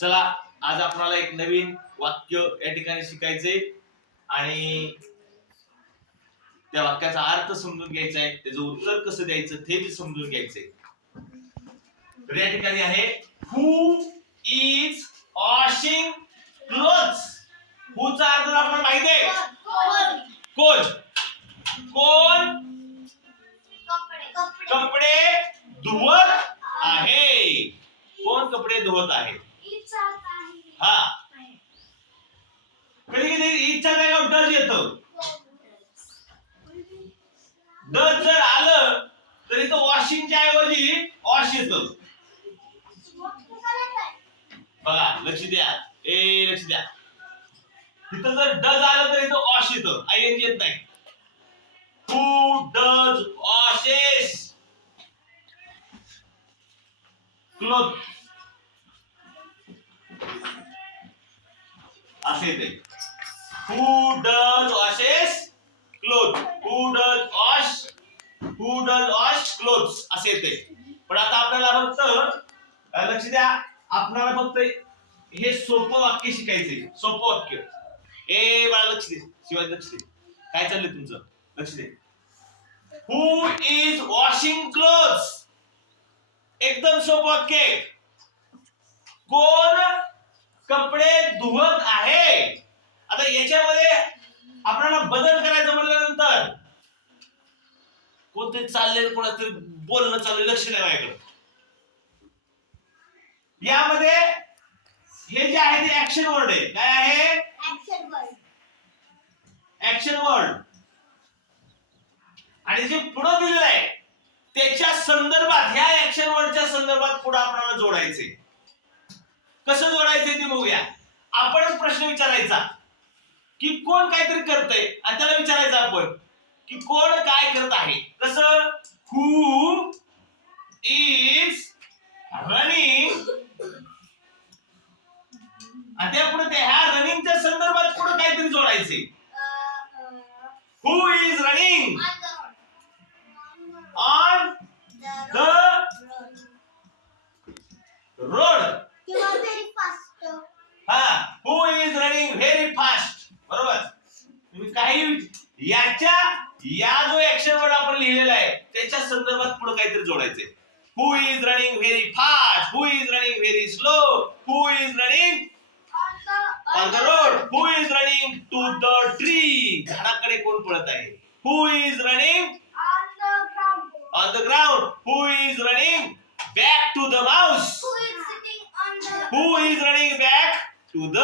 चला आज आपल्याला एक नवीन वाक्य या ठिकाणी शिकायचे आणि त्या वाक्याचा अर्थ समजून घ्यायचा आहे, त्याचं उत्तर कसं द्यायचं ते समजून घ्यायचंय. तर या ठिकाणी आहे हु इज वॉशिंग क्लोथ्स. हुचा अर्थ आपल्याला माहिती आहे, कोण कोण कपडे धुवत आहे. कोण कपडे धुवत आहे. हा कधी कधी इच्छा जागा डज येतो. डज जर आलं तरी तो वॉशिंगच्या ऐवजी वॉश येतो. बघा लक्ष द्या, लक्ष द्या. तिथं जर डज आलं तरी तो वॉश येतो, आयएनजी येत नाही. हु डज वॉशेस क्लोथ असे येते. Who does washes cloth. Who does wash clothes असे येते. पण आता आपल्याला फक्त लक्ष द्या, आपल्याला फक्त हे सोपं वाक्य शिकायचे. सोपं वाक्य. बाळा लक्ष दे, शिवाजी लक्ष दे, काय चाललंय तुमचं, लक्ष दे. हु इज वॉशिंग क्लोथ्स. एकदम सोपं वाक्य. कोण कपडे धुवत आहे. आता याच्यामध्ये आपल्याला बदल करायचा म्हटल्यानंतर कोणतरी चाललंय, कोणातरी बोलणं चाललंय, लक्ष नाही माझ्याकडे. यामध्ये हे जे आहे ते ऍक्शन वर्ड आहे. काय आहे? Action word. आणि जे पुढे दिलेलं आहे त्याच्या संदर्भात, ह्या ऍक्शन वर्डच्या संदर्भात पुढे आपल्याला जोडायचे. कसं जोडायचे ते बघूया. आपण प्रश्न विचारायचा की कोण काहीतरी करतंय आणि त्याला विचारायचं आपण की कोण काय करत आहे. कसं? Who is running. आणि त्यापुढे ते ह्या रनिंगच्या संदर्भात पुढे काहीतरी जोडायचे. Who is running on the road. हा, who is running very fast. बरोबर. तुम्ही काही या जो ऍक्शन वर्ड आपण लिहिलेला आहे त्याच्या संदर्भात पुढे काहीतरी जोडायचे. Who is running very fast. Who is running very slow. Who is running on the road. Who is running to the tree. झाडाकडे कोण पळत आहे. Who is running on the ground. Who is running back to the mouse. Who is running back to the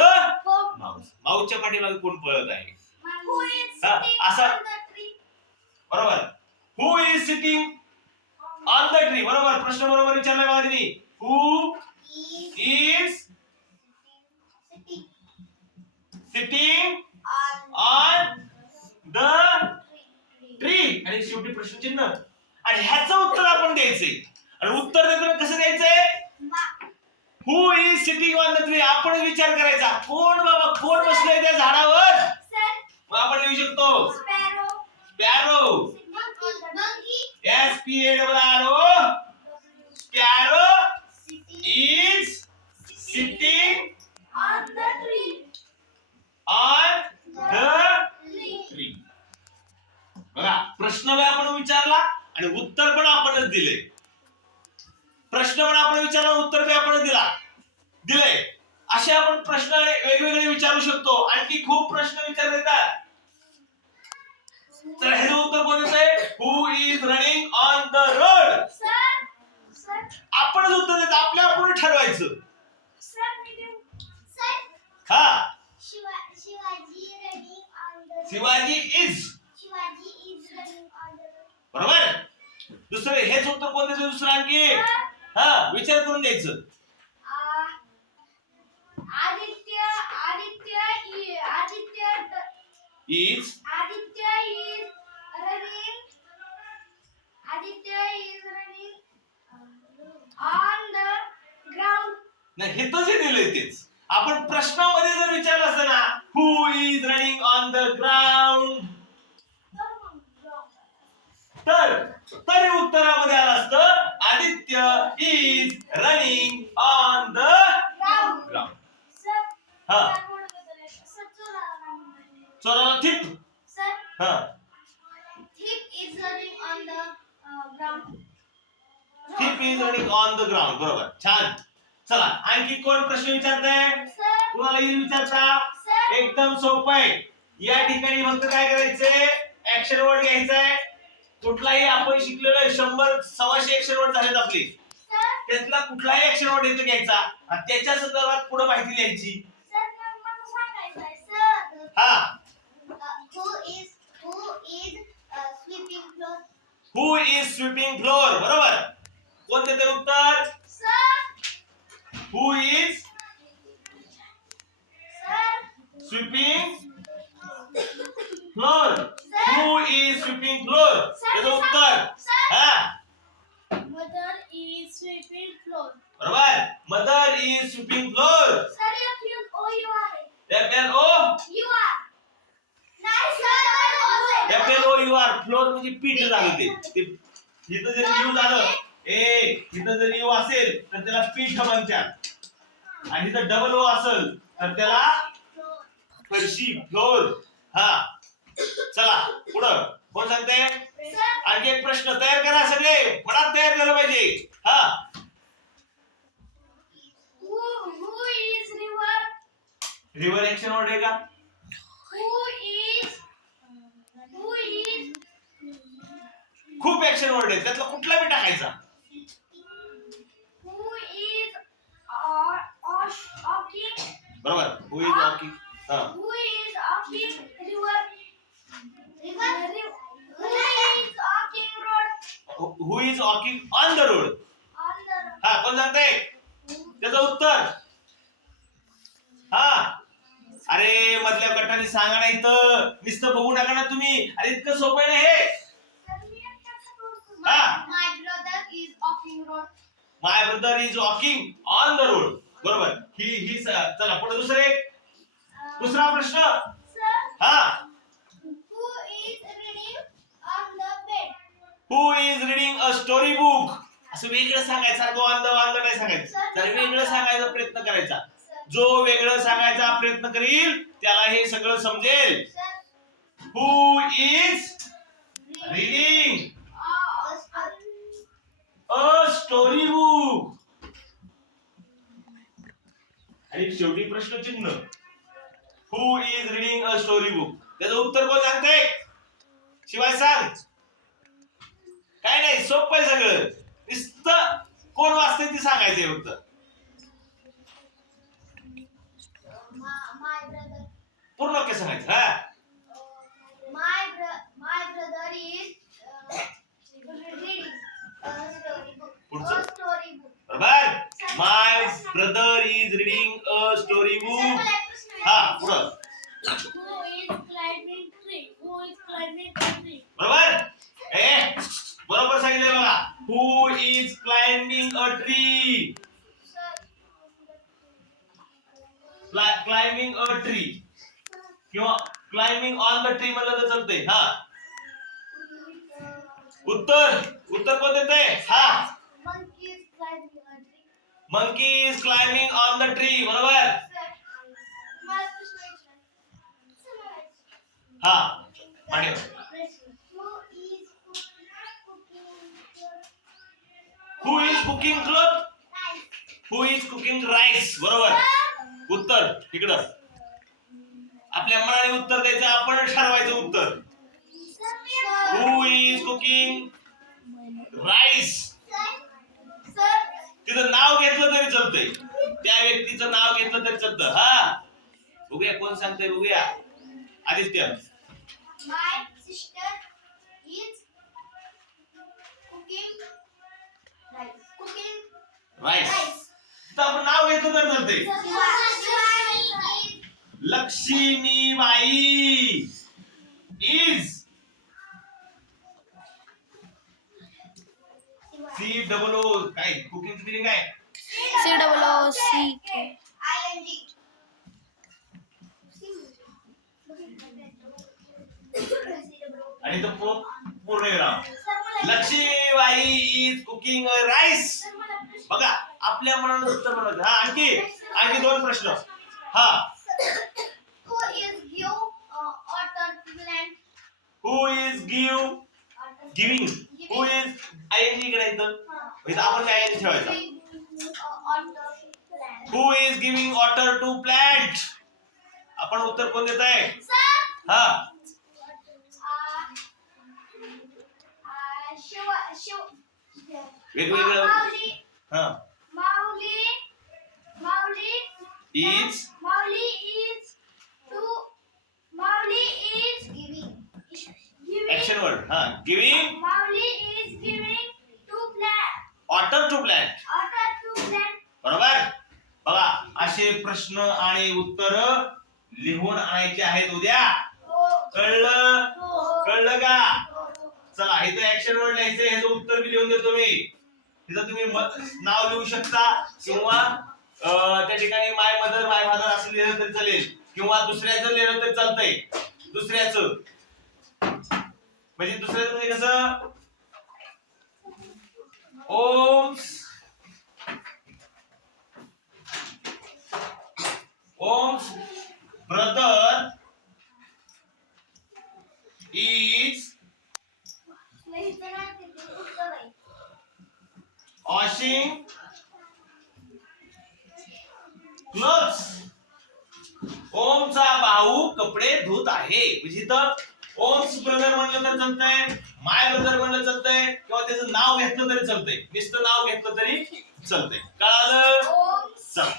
mouse. माउसच्या पाठीमागे कोण पळत आहे. असं बरोबर. Who is sitting on the tree. बरोबर. प्रश्न बरोबर विचारला बघा तुम्ही. हु is sitting on the tree. आणि शेवटी प्रश्नचिन्ह. आणि ह्याचं उत्तर आपण द्यायचंय. आणि उत्तर देताना कसं द्यायचंय? Who is sitting on the tree. आपण विचार करायचा कोण बाबा, कोण बसलंय त्या झाडावर. मग आपण लिहू शकतो sparrow. SPARRO. Sparrow is sitting on the tree. बघा, प्रश्न आपण विचारला आणि उत्तर पण आपणच दिले. प्रश्न पण आपण विचारला, उत्तर पण आपण दिलंय. असे आपण प्रश्न वेगवेगळे विचारू शकतो. आणखी खूप प्रश्न विचारले येतात. तर हे उत्तर कोणाचं आहे? Who is running on the road. आपणच उत्तर द्यायचं, आपल्या आपण ठरवायचं. हा, शिवाजी इज. बरोबर. दुसरं हेच उत्तर कोण द्यायचं? दुसरं आणखी हा विचार करून द्यायचं. Is on the ground. नाही, हे तसे दिलंय तेच. आपण प्रश्नामध्ये जर विचारलं असतं ना who is running on the ground तर उत्तरामध्ये आलं असतं Aditya is running on the ground. चोराला थिप. Sir, हा thief is running on the ground. Thief is running on the ground. बरोबर, छान. चला आणखी कोण प्रश्न विचारताय? Sir, कुणाला येईल विचारता? sir, एकदम सोपं आहे. या ठिकाणी फक्त काय करायचंय, ऍक्शन वर्ड घ्यायचंय. कुठलाही आपण शिकलेलो 100 125 ऍक्शन वर्ड झालेत आपले. sir, त्यातला कुठलाही ऍक्शन वर्ड येतो घ्यायचा आणि त्याच्या संदर्भात पुढे माहिती लिहायची. sir, मला सांगायचंय, sir. हा Who is sweeping floor? Who is sweeping floor. बरोबर. कोण देते उत्तर? Sir, who is sir, sweeping floor. Sir. Who is sweeping floor. त्याचं उत्तर. sir. हा Mother is sweeping floor. बरोबर. Mother is sweeping floor. Sir, F-U-O-U-R. FLO You are. Nice, sir. FLOUR. Floor म्हणजे पीठ झालं ते. इथं जर यू झालं, इथं जर यू असेल तर त्याला पीठ म्हणतात आणि इथं डबल ओ असेल तर त्याला फरशी, फ्लोर. हा चला पुढं कोण सांगते? Sir, आणखी एक प्रश्न तयार करा सगळे. मनात तयार झालं पाहिजे. हा who is river? River action word आहे का? Who is खूप ऍक्शन वर्ड आहे. त्यातला कुठला बी टाकायचा. who is walking? बरोबर. Who is walking. हा Who is walking river? Who is walking road? Who is walking on the road. On the road. हा कोण सांगते? त्याचं उत्तर. हा अरे मधल्या गटाने सांगा ना, इथं नुसतं बघू नका ना तुम्ही. अरे इतकं सोपं आहे ना हे. हा My brother is walking road. My brother is walking on the road. बरोबर. ही चला पुढे दुसरा प्रश्न. Sir, हा who is reading on the bed? Who is reading a story book. असं वेगळं सांगायचं. ऑन द नाही सांगायचं. तर वेगळं सांगायचा प्रयत्न करायचा. जो वेगळं सांगायचा प्रयत्न करील त्याला हे सगळं समजेल. Sir, who is reading a story book. आणि शेवटी प्रश्नचिन्ह. Who is reading a story book. त्याचं उत्तर कोण सांगते? शिवाय सांग. काय नाही, सोपं आहे सगळं. नुसतं कोण वाचते ती सांगायचंय फक्त. my brother. पूर्ण वाक्य सांगायचं. हा My brother is reading a story book. पुढचं. A story book. बरोबर. My brother is reading a story book. हा पुढं. Who is climbing tree? Who is climbing a tree? बरोबर. बरोबर सांगितलंय बघा. Who is climbing a tree. Climbing a tree किंवा climbing on the tree म्हणलं तर चालतंय. हा उत्तर कोण देते? हा Monkey is climbing a tree. Monkey is climbing on the tree. बरोबर. मला प्रश्न विचार. हा मागे. Who is cooking who is cooking cloth. Who is cooking rice. बरोबर. उत्तर तिकडं. आपल्या मनाने उत्तर द्यायचं, आपण ठरवायचं उत्तर. हु इज कुकिंग राईस. तिथं नाव घेतलं तरी चालतंय. त्या व्यक्तीचं नाव घेतलं तरी चालतं. हा बघूया कोण सांगतंय. बघूया. Aditya. My sister is cooking rice. Rice. तिथं आपण नाव घेतलं तर चालतंय. Laxmibai is COO. काय कुकिंग स्पेलिंग काय? COOCK. आणि तो पूर्ण विराम. Laxmibai is cooking rice. बघा आपल्या मनानं उत्तर बनवायचं. हा आणखी दोन प्रश्न. हा Who is give who is giving who is ING इकडे येतं इथं आपण काय आयएनजी ठेवायचा who is giving water to plant आपण उत्तर कोण देत आहे हा वेगवेगळं हा इज ऍक्शन वर्ड हा गिविंग वॉटर टू प्लांट बरोबर बघा असे प्रश्न आणि उत्तर लिहून आणायचे आहेत उद्या कळलं कळलं का चला इथं ऍक्शन वर्ड लिहायचे ह्याचं उत्तर मी लिहून देतो मी इथं तुम्ही नाव लिहू शकता किंवा त्या ठिकाणी माय मदर माय फादर असं लिहिलं तरी चालेल किंवा दुसऱ्याचं लिहिलं तरी चालतंय दुसऱ्याचं म्हणजे दुसऱ्याचं म्हणजे कसं Om's brother is washing clothes ओमचा भाऊ कपडे धुत आहे म्हणजे इथं ओम्स ब्रदर म्हणलं तर चालतंय माय ब्रदर म्हणलं चालतंय किंवा त्याचं नाव घेतलं तरी चालतंय नुसतं नाव घेतलं तरी चालतंय कळालं चल